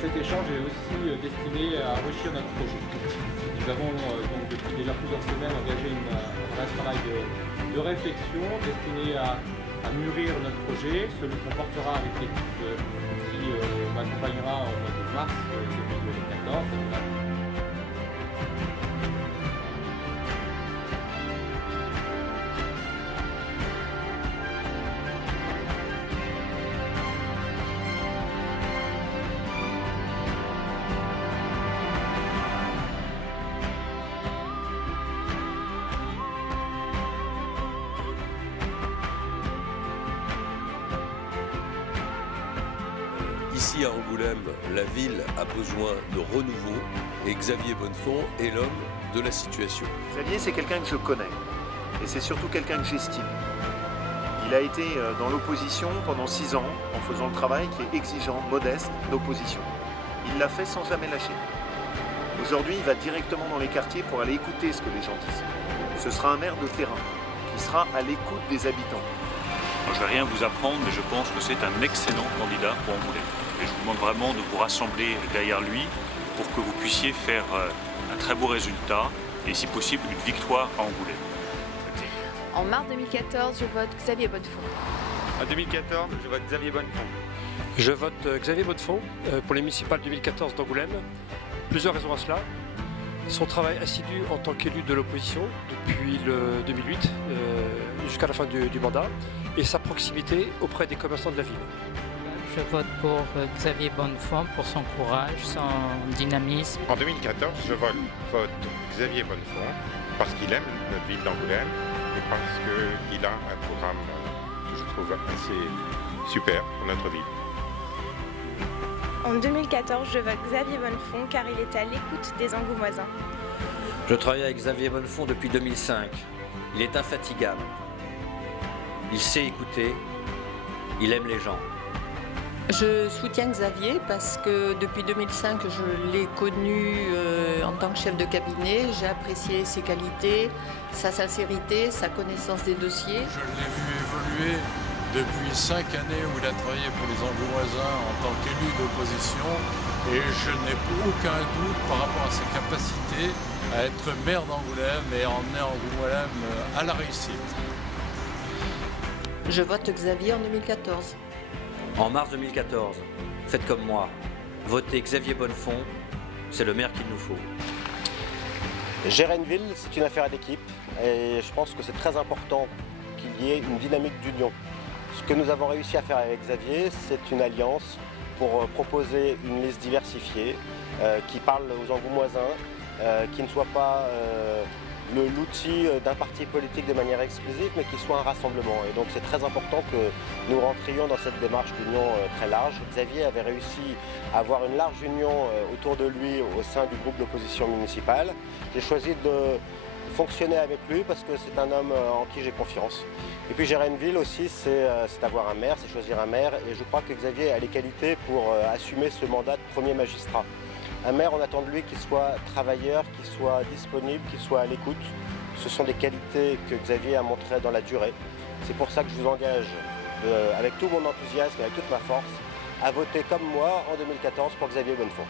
Cet échange est aussi destiné à enrichir notre projet. Nous avons donc depuis déjà plusieurs semaines engagé un vrai travail de réflexion destiné à mûrir notre projet, celui qu'on portera avec l'équipe qui m'accompagnera au mois de mars 2014. Ici à Angoulême, la ville a besoin de renouveau et Xavier Bonnefond est l'homme de la situation. Xavier, c'est quelqu'un que je connais et c'est surtout quelqu'un que j'estime. Il a été dans l'opposition pendant 6 ans en faisant le travail qui est exigeant, modeste, d'opposition. Il l'a fait sans jamais lâcher. Aujourd'hui, il va directement dans les quartiers pour aller écouter ce que les gens disent. Ce sera un maire de terrain qui sera à l'écoute des habitants. Je ne vais rien vous apprendre, mais je pense que c'est un excellent candidat pour Angoulême. Et je vous demande vraiment de vous rassembler derrière lui pour que vous puissiez faire un très beau résultat et si possible une victoire à Angoulême. En mars 2014, je vote Xavier Bonnefond. En 2014, je vote Xavier Bonnefond. Je vote Xavier Bonnefond pour les municipales 2014 d'Angoulême. Plusieurs raisons à cela. Son travail assidu en tant qu'élu de l'opposition depuis le 2008 jusqu'à la fin du mandat et sa proximité auprès des commerçants de la ville. Je vote pour Xavier Bonnefond pour son courage, son dynamisme. En 2014, je vote Xavier Bonnefond parce qu'il aime notre ville d'Angoulême et parce qu'il a un programme que je trouve assez super pour notre ville. En 2014, je vote Xavier Bonnefond car il est à l'écoute des Angoumoisins. Je travaille avec Xavier Bonnefond depuis 2005. Il est infatigable. Il sait écouter. Il aime les gens. Je soutiens Xavier parce que depuis 2005, je l'ai connu en tant que chef de cabinet. J'ai apprécié ses qualités, sa sincérité, sa connaissance des dossiers. Je l'ai vu évoluer depuis 5 années où il a travaillé pour les Angoumoisins en tant qu'élu d'opposition et je n'ai aucun doute par rapport à sa capacité à être maire d'Angoulême et à emmener Angoulême à la réussite. Je vote Xavier en 2014. En mars 2014, faites comme moi. Votez Xavier Bonnefond, c'est le maire qu'il nous faut. Gérer une ville, c'est une affaire d'équipe et je pense que c'est très important qu'il y ait une dynamique d'union. Ce que nous avons réussi à faire avec Xavier, c'est une alliance pour proposer une liste diversifiée qui parle aux Angoumoisins, qui ne soit pas l'outil d'un parti politique de manière exclusive, mais qui soit un rassemblement. Et donc c'est très important que nous rentrions dans cette démarche d'union très large. Xavier avait réussi à avoir une large union autour de lui au sein du groupe d'opposition municipale. J'ai choisi de fonctionner avec lui parce que c'est un homme en qui j'ai confiance. Et puis gérer une ville aussi, c'est avoir un maire, c'est choisir un maire. Et je crois que Xavier a les qualités pour assumer ce mandat de premier magistrat. Un maire, on attend de lui qu'il soit travailleur, qu'il soit disponible, qu'il soit à l'écoute. Ce sont des qualités que Xavier a montrées dans la durée. C'est pour ça que je vous engage, avec tout mon enthousiasme et avec toute ma force, à voter comme moi en 2014 pour Xavier Bonnefond.